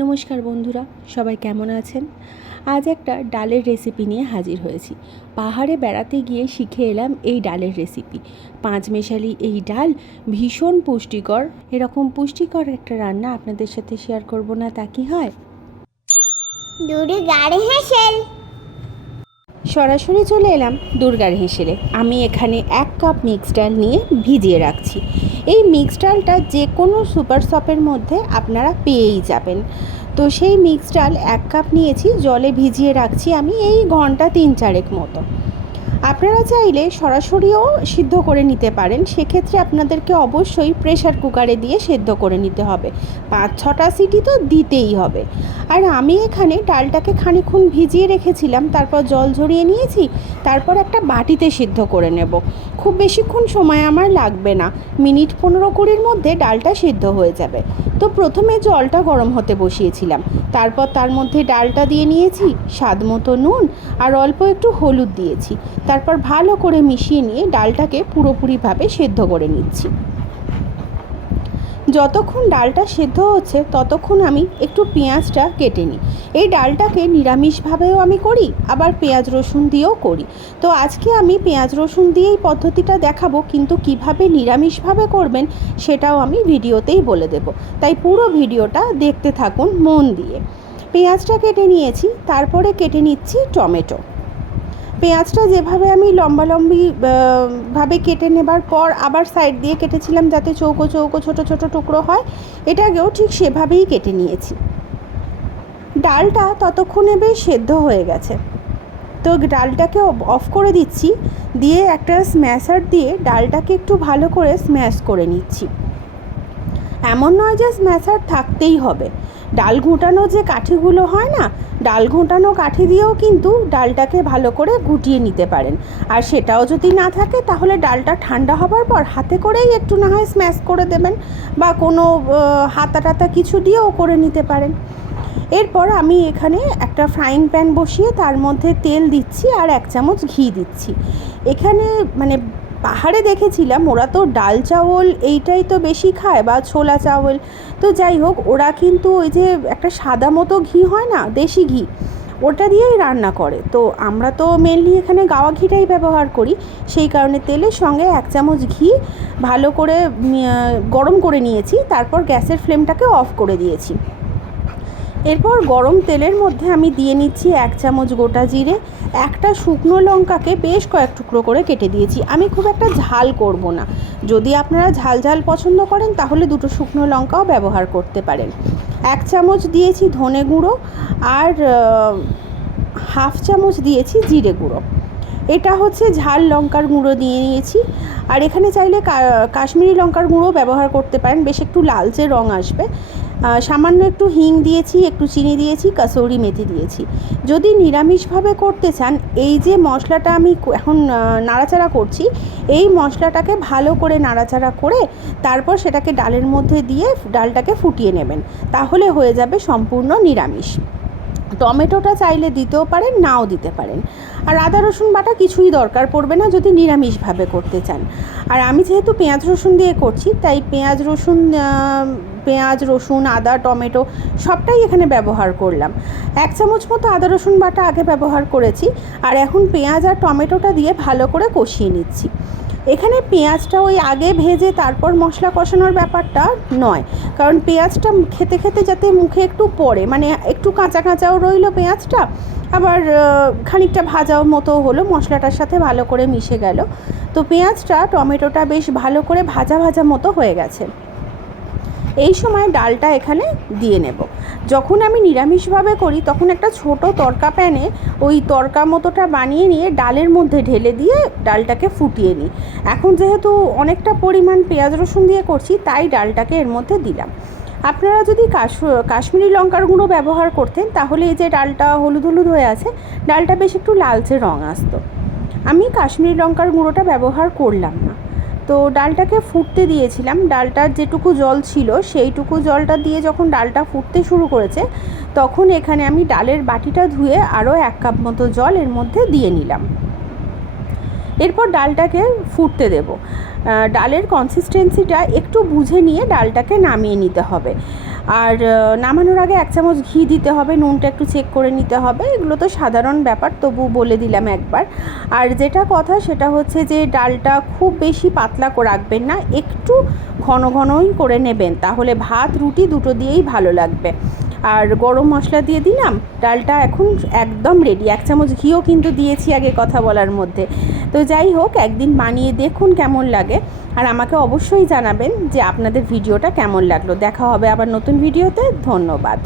নমস্কার বন্ধুরা, সবাই কেমন আছেন? আজ একটা ডালের রেসিপি নিয়ে হাজির হয়েছি। পাহাড়ে বেড়াতে গিয়ে শিখে এলাম এই ডালের রেসিপি। পাঁচমেশালি এই ডাল ভীষণ পুষ্টিকর। এরকম পুষ্টিকর একটা রান্না আপনাদের সাথে শেয়ার করব না তা কি হয়? দুর্গার হেসেল। সরাসরি চলে এলাম দুর্গার হেসেলে। আমি এখানে 1 কাপ মিক্স ডাল নিয়ে ভিজিয়ে রাখছি। এই মিক্স ডালটা যে কোনো সুপার শপের মধ্যে আপনারা পেয়েই যাবেন। তো সেই মিক্স ডাল 1 কাপ নিয়েছি, জলে ভিজিয়ে রাখছি আমি এই ঘন্টা 3-4 মতো। আপনারা চাইলে সরাসরিও সিদ্ধ করে নিতে পারেন, সেক্ষেত্রে আপনাদেরকে অবশ্যই প্রেশার কুকারে দিয়ে সেদ্ধ করে নিতে হবে। 5-6টা সিটি তো দিতেই হবে। আর আমি এখানে ডালটাকে খানিকক্ষণ ভিজিয়ে রেখেছিলাম, তারপর জল ঝরিয়ে নিয়েছি, তারপর একটা বাটিতে সিদ্ধ করে নেব। খুব বেশিক্ষণ সময় আমার লাগবে না, মিনিট 15-20-র মধ্যে ডালটা সিদ্ধ হয়ে যাবে। তো প্রথমে জলটা গরম হতে বসিয়েছিলাম, তারপর তার মধ্যে ডালটা দিয়ে নিয়েছি, স্বাদ মতো নুন আর অল্প একটু হলুদ দিয়েছি। তারপর ভালো করে মিশিয়ে নিয়ে ডালটাকে পুরোপুরিভাবে সেদ্ধ করে নিচ্ছি। যতক্ষণ ডালটা সেদ্ধ হচ্ছে ততক্ষণ আমি একটু পেঁয়াজটা কেটে নিই। এই ডালটাকে নিরামিষভাবেও আমি করি, আবার পেঁয়াজ রসুন দিয়েও করি। তো আজকে আমি পেঁয়াজ রসুন দিয়েই পদ্ধতিটা দেখাবো, কিন্তু কিভাবে নিরামিষভাবে করবেন সেটাও আমি ভিডিওতেই বলে দেব। তাই পুরো ভিডিওটা দেখতে থাকুন মন দিয়ে। পেঁয়াজটা কেটে নিয়েছি, তারপরে কেটে নিচ্ছি টমেটো। পেঁয়াজটা যেভাবে আমি লম্বালম্বি ভাবে কেটে নেবার পর আবার সাইড দিয়ে কেটেছিলাম যাতে চৌকো চৌকো ছোটো ছোটো টুকরো হয়, এটাকেও ঠিক সেভাবেই কেটে নিয়েছি। ডালটা ততক্ষণে বেশ সেদ্ধ হয়ে গেছে। তো ডালটাকে অফ করে দিচ্ছি, দিয়ে একটা স্ম্যাশার দিয়ে ডালটাকে একটু ভালো করে স্ম্যাশ করে নিচ্ছি। এমন নয় যে স্ম্যাশার থাকতেই হবে, ডাল ঘুঁটানো যে কাঠিগুলো হয় না, ডাল ঘুঁটানো কাঠি দিয়েও কিন্তু ডালটাকে ভালো করে ঘুটিয়ে নিতে পারেন। আর সেটাও যদি না থাকে তাহলে ডালটা ঠান্ডা হবার পর হাতে করেই একটু না হয় স্ম্যাশ করে দেবেন, বা কোনো হাতা টাতা কিছু দিয়েও করে নিতে পারেন। এরপর আমি এখানে একটা ফ্রাইং প্যান বসিয়ে তার মধ্যে তেল দিচ্ছি আর 1 চামচ ঘি দিচ্ছি। এখানে মানে পাহাড়ে দেখেছিলাম ওরা তো ডাল চাওল এইটাই তো বেশি খায়, বা ছোলা চাওল। তো যাই হোক, ওরা কিন্তু ওই যে একটা সাদা মতো ঘি হয় না, দেশি ঘি, ওটা দিয়েই রান্না করে। তো আমরা তো মেনলি এখানে গাওয়া ঘিটাই ব্যবহার করি, সেই কারণে তেলের সঙ্গে 1 চামচ ঘি ভালো করে গরম করে নিয়েছি, তারপর গ্যাসের ফ্লেমটাকে অফ করে দিয়েছি। এরপর গরম তেলের মধ্যে আমি দিয়ে নিচ্ছি 1 চামচ গোটা জিরে, একটা শুকনো লঙ্কাকে বেশ কয়েক টুকরো করে কেটে দিয়েছি। আমি খুব একটা ঝাল করব না, যদি আপনারা ঝাল ঝাল পছন্দ করেন তাহলে 2টো শুকনো লঙ্কাও ব্যবহার করতে পারেন। 1 চামচ দিয়েছি ধনে গুঁড়ো, আর 1/2 চামচ দিয়েছি জিরে গুঁড়ো। এটা হচ্ছে ঝাল লঙ্কার গুঁড়ো দিয়ে নিয়েছি। আর এখানে চাইলে কাশ্মীরি লঙ্কার গুঁড়ো ব্যবহার করতে পারেন, বেশ একটু লালচে রঙ আসবে। সামান্য একটু হিং দিয়েছি, একটু চিনি দিয়েছি, কাসৌরি মেথি দিয়েছি। যদি নিরামিষভাবে করতে চান, এই যে মশলাটা আমি এখন নাড়াচাড়া করছি, এই মশলাটাকে ভালো করে নাড়াচাড়া করে তারপর সেটাকে ডালের মধ্যে দিয়ে ডালটাকে ফুটিয়ে নেবেন, তাহলে হয়ে যাবে সম্পূর্ণ নিরামিষ। টমেটোটা চাইলে দিতেও পারেন, নাও দিতে পারেন। আর আদা রসুন বাটা কিছুই দরকার পড়বে না যদি নিরামিষভাবে করতে চান। আর আমি যেহেতু পেঁয়াজ রসুন দিয়ে করছি, তাই পেঁয়াজ রসুন আদা টমেটো সবটাই এখানে ব্যবহার করলাম। 1 চামচ মতো আদা রসুন বাটা আগে ব্যবহার করেছি, আর এখন পেঁয়াজ আর টমেটোটা দিয়ে ভালো করে কষিয়ে নিচ্ছি। এখানে পেঁয়াজটা ওই আগে ভেজে তারপর মশলা কষানোর ব্যাপারটা নয়, কারণ পেঁয়াজটা খেতে খেতে যাতে মুখে একটু পড়ে, মানে একটু কাঁচা কাঁচাও রইলো পেঁয়াজটা, আবার খানিকটা ভাজাও মতো হলো, মশলাটার সাথে ভালো করে মিশে গেল। তো পেঁয়াজটা টমেটোটা বেশ ভালো করে ভাজা ভাজা মতো হয়ে গেছে। এই সময় ডালটা এখানে দিয়ে নেব। যখন আমি নিরামিষভাবে করি তখন একটা ছোট তড়কা প্যানে ওই তড়কা মতোটা বানিয়ে নিয়ে ডালের মধ্যে ঢেলে দিয়ে ডালটাকে ফুটিয়ে নিই। এখন যেহেতু অনেকটা পরিমাণ পেঁয়াজ রসুন দিয়ে করছি, তাই ডালটাকে এর মধ্যে দিলাম। আপনারা যদি কাশ্মীরি লঙ্কার গুঁড়ো ব্যবহার করতেন তাহলে এই যে ডালটা হলুদ হলুদ হয়ে আছে, ডালটা বেশ একটু লালচে রঙ আসতো। আমি কাশ্মীরি লঙ্কার গুঁড়োটা ব্যবহার করলাম না। তো ডালটাকে ফুটতে দিয়েছিলাম, ডালটার যেটুকু জল ছিল সেইটুকু জলটা দিয়ে যখন ডালটা ফুটতে শুরু করেছে, তখন এখানে আমি ডালের বাটিটা ধুয়ে আরও 1 কাপ মতো জল এর মধ্যে দিয়ে নিলাম। এরপর ডালটাকে ফুটতে দেব। ডালের কনসিস্টেন্সিটা একটু বুঝে নিয়ে ডালটাকে নামিয়ে নিতে হবে। আর নামানোর আগে 1 চামচ ঘি দিতে হবে, নুনটা একটু চেক করে নিতে হবে। এগুলো তো সাধারণ ব্যাপার, তবু বলে দিলাম একবার। আর যেটা কথা সেটা হচ্ছে যে ডালটা খুব বেশি পাতলা করে রাখবেন না, একটু ঘন ঘনই করে নেবেন, তাহলে ভাত রুটি দুটো দিয়েই ভালো লাগবে। আর গরম মশলা দিয়ে দিলাম, ডালটা এখন একদম রেডি। 1 চামচ ঘিও কিন্তু দিয়েছি আগে কথা বলার মধ্যে। তো যাই হোক, একদিন বানিয়ে দেখুন কেমন লাগে, আর আমাকে অবশ্যই জানাবেন যে আপনাদের ভিডিওটা কেমন লাগলো। দেখা হবে আবার নতুন ভিডিওতে। ধন্যবাদ।